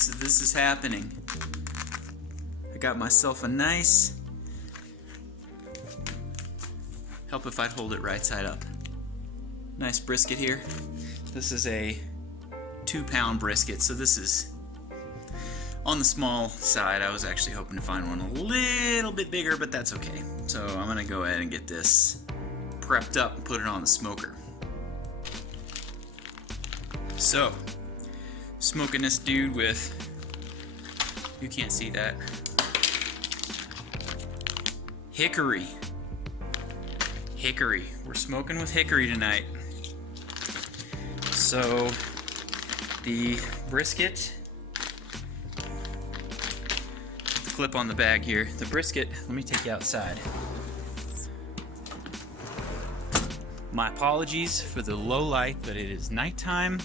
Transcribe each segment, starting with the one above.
So this is happening. I got myself a nice, help if I'd hold it right side up, nice brisket here. This is a 2-pound brisket, so this is on the small side. I was actually hoping to find one a little bit bigger, but that's okay. So I'm gonna go ahead and get this prepped up and put it on the smoker. So, smoking this dude with, you can't see that, hickory. Hickory. We're smoking with hickory tonight. So, the brisket, the clip on the bag here, the brisket, let me take you outside. My apologies for the low light, but it is nighttime.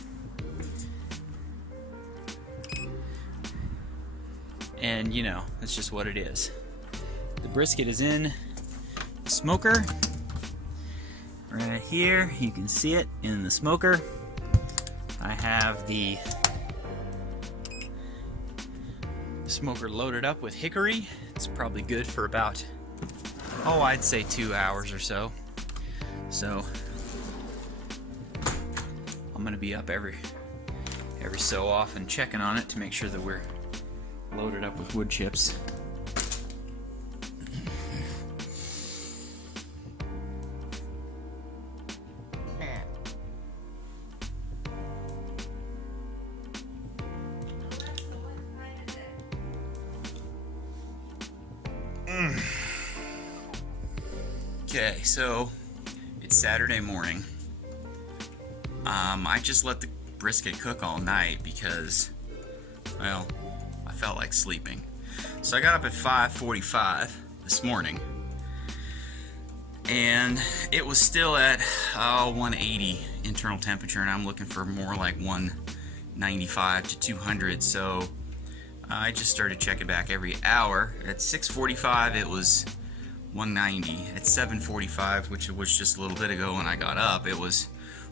And you know, that's just what it is. The brisket is in the smoker. Right here, you can see it in the smoker. I have the smoker loaded up with hickory. It's probably good for about, oh, I'd say 2 hours or so. So I'm gonna be up every so often checking on it to make sure that we're loaded up with wood chips. Okay, so it's Saturday morning. I just let the brisket cook all night because, well, I felt like sleeping. So I got up at 5:45 this morning, and it was still at 180 internal temperature, and I'm looking for more like 195 to 200. So I just started checking back every hour. At 6:45 it was 190. At 7:45, which was just a little bit ago when I got up, it was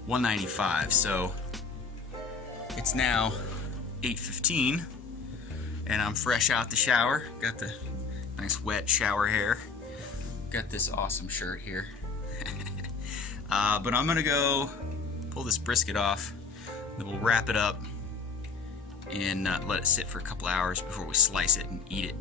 195. So it's now 8:15, and I'm fresh out the shower. Got the nice wet shower hair. Got this awesome shirt here. But I'm gonna go pull this brisket off, then we'll wrap it up and let it sit for a couple hours before we slice it and eat it.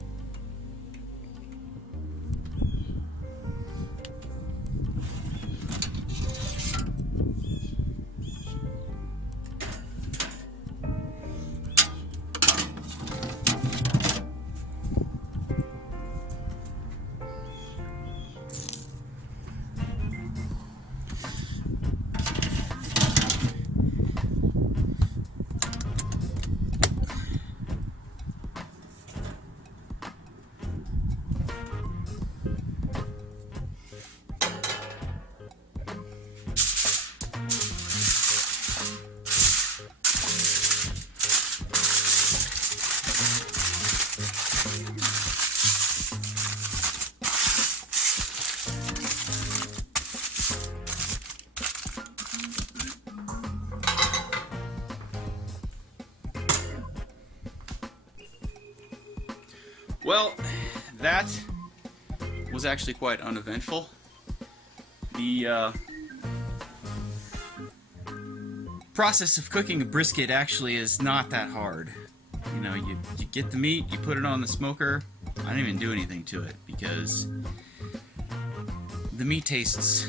Well, that was actually quite uneventful. The process of cooking a brisket actually is not that hard. You know, you get the meat, you put it on the smoker. I didn't even do anything to it because the meat tastes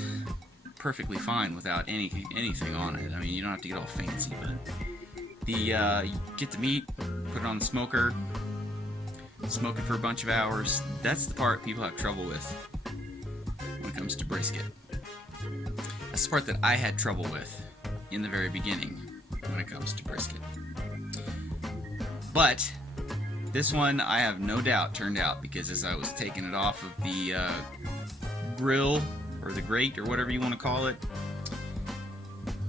perfectly fine without anything on it. I mean, you don't have to get all fancy, but you get the meat, put it on the smoker, smoke it for a bunch of hours. That's the part people have trouble with when it comes to brisket. That's the part that I had trouble with in the very beginning when it comes to brisket. But this one, I have no doubt, turned out, because as I was taking it off of the grill or the grate or whatever you want to call it,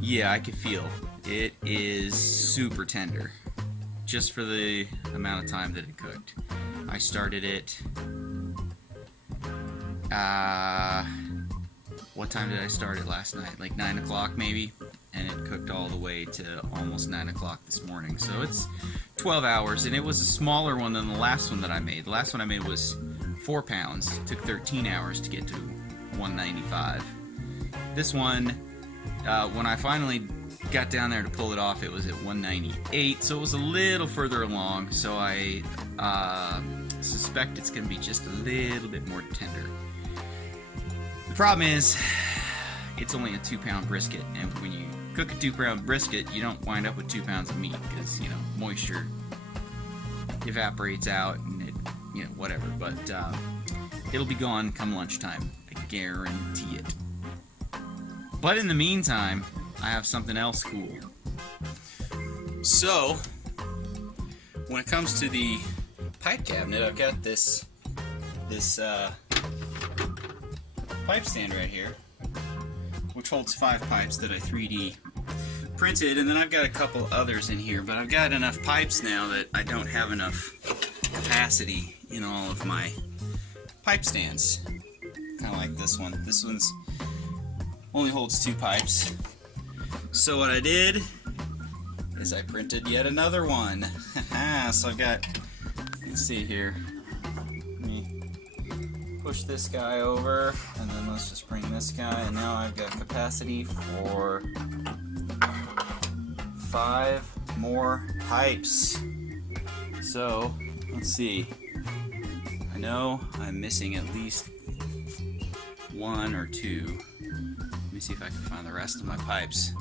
yeah, I could feel it is super tender just for the amount of time that it cooked. I started it, what time did I start it last night? Like 9 o'clock maybe, and it cooked all the way to almost 9 o'clock this morning. So it's 12 hours, and it was a smaller one than the last one that I made. The last one I made was 4 pounds. It took 13 hours to get to 195. This one, when I finally got down there to pull it off, it was at 198, so it was a little further along, so I suspect it's going to be just a little bit more tender. The problem is, it's only a 2-pound brisket, and when you cook a 2-pound brisket, you don't wind up with 2 pounds of meat, because, you know, moisture evaporates out, and it, you know, whatever, but it'll be gone come lunchtime, I guarantee it. But in the meantime, I have something else cool. So, when it comes to the pipe cabinet, I've got this pipe stand right here, which holds 5 pipes that I 3D printed, and then I've got a couple others in here, but I've got enough pipes now that I don't have enough capacity in all of my pipe stands. Kind of like this one. This one's only holds 2 pipes. So what I did is I printed yet another one. So I've got, you can see here, let me push this guy over, and then let's just bring this guy, and now I've got capacity for 5 more pipes. So let's see, I know I'm missing at least 1 or 2. Let me see if I can find the rest of my pipes,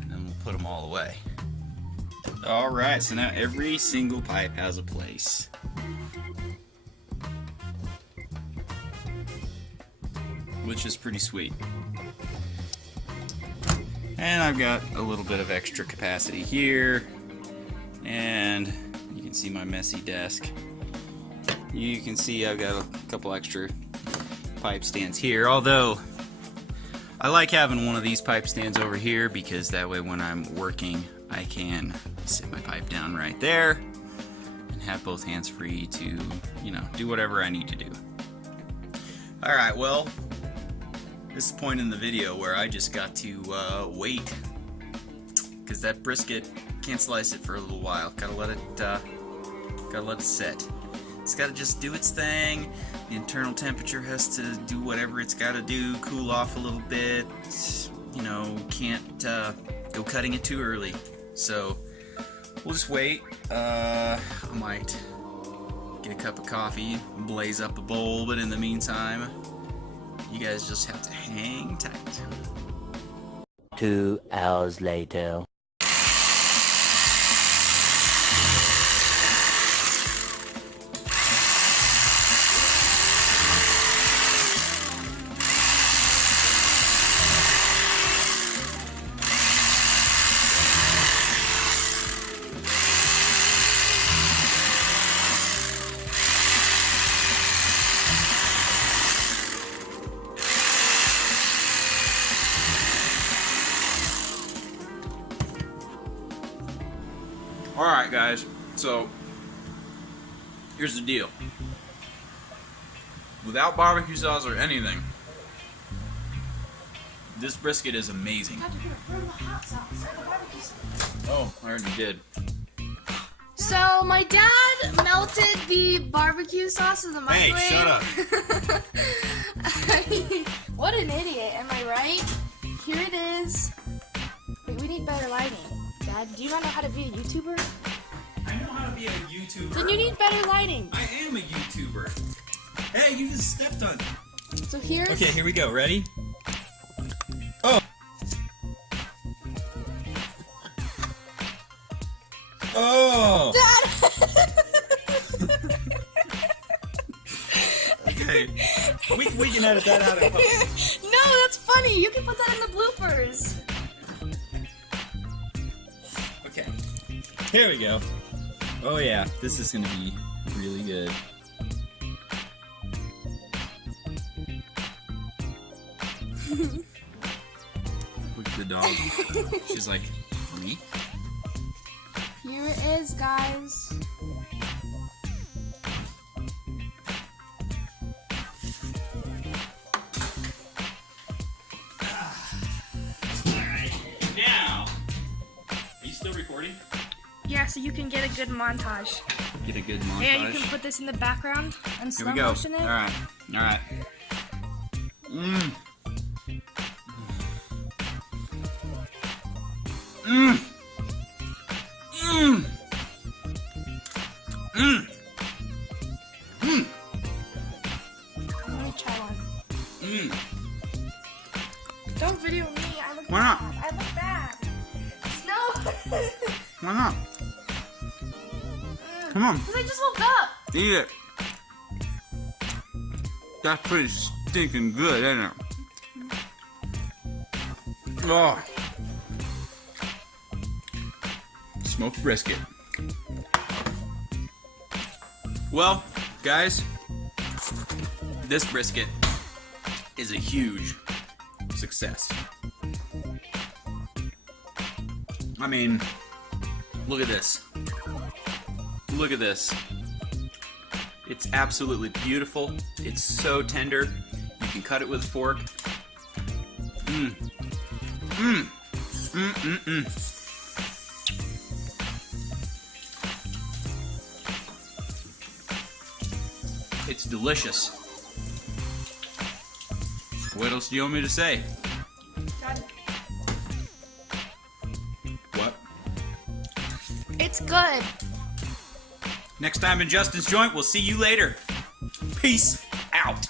and then we'll put them all away. Alright, so now every single pipe has a place. Which is pretty sweet. And I've got a little bit of extra capacity here, and you can see my messy desk. You can see I've got a couple extra pipe stands here, although I like having one of these pipe stands over here because that way when I'm working I can sit my pipe down right there and have both hands free to, you know, do whatever I need to do. Alright, well, this is the point in the video where I just got to wait, because that brisket, can't slice it for a little while. Gotta let it set. It's gotta just do its thing. The internal temperature has to do whatever it's gotta do, cool off a little bit. You know, can't go cutting it too early. So we'll just wait. I might get a cup of coffee, blaze up a bowl, but in the meantime, you guys just have to hang tight. 2 hours later. Alright guys, so here's the deal. Without barbecue sauce or anything, this brisket is amazing. Oh, I already did. So my dad melted the barbecue sauce in the microwave. Hey, shut up. What an idiot, am I right? Here it is. Wait, we need better lighting. Dad, do you not know how to be a YouTuber? I know how to be a YouTuber. Then you need better lighting. I am a YouTuber. Hey, you just stepped on it. So here's... Okay, here we go. Ready? Oh! Oh! Dad! Okay. We can edit that out of post. No, that's funny. You can put that in the bloopers. Okay. Here we go. Oh yeah, this is gonna be really good. Look at the dog. She's like, me? Here it is, guys. that so you can get a good montage. Get a good montage. And you can put this in the background and Here slow we go. motion it. All right. All right. Mmm. Mmm. Mmm. Mmm. Mmm. Let me try one. Mmm. Don't video me. I look Why not? bad. I look bad. No. Why not? Come on. Because I just woke up. Eat it. That's pretty stinking good, isn't it? Oh. Smoked brisket. Well, guys, this brisket is a huge success. I mean, look at this. Look at this. It's absolutely beautiful. It's so tender. You can cut it with a fork. Mmm. Mmm. Mmm, mmm, mmm. It's delicious. What else do you want me to say? What? It's good. Next time in Justin's Joint, we'll see you later. Peace out.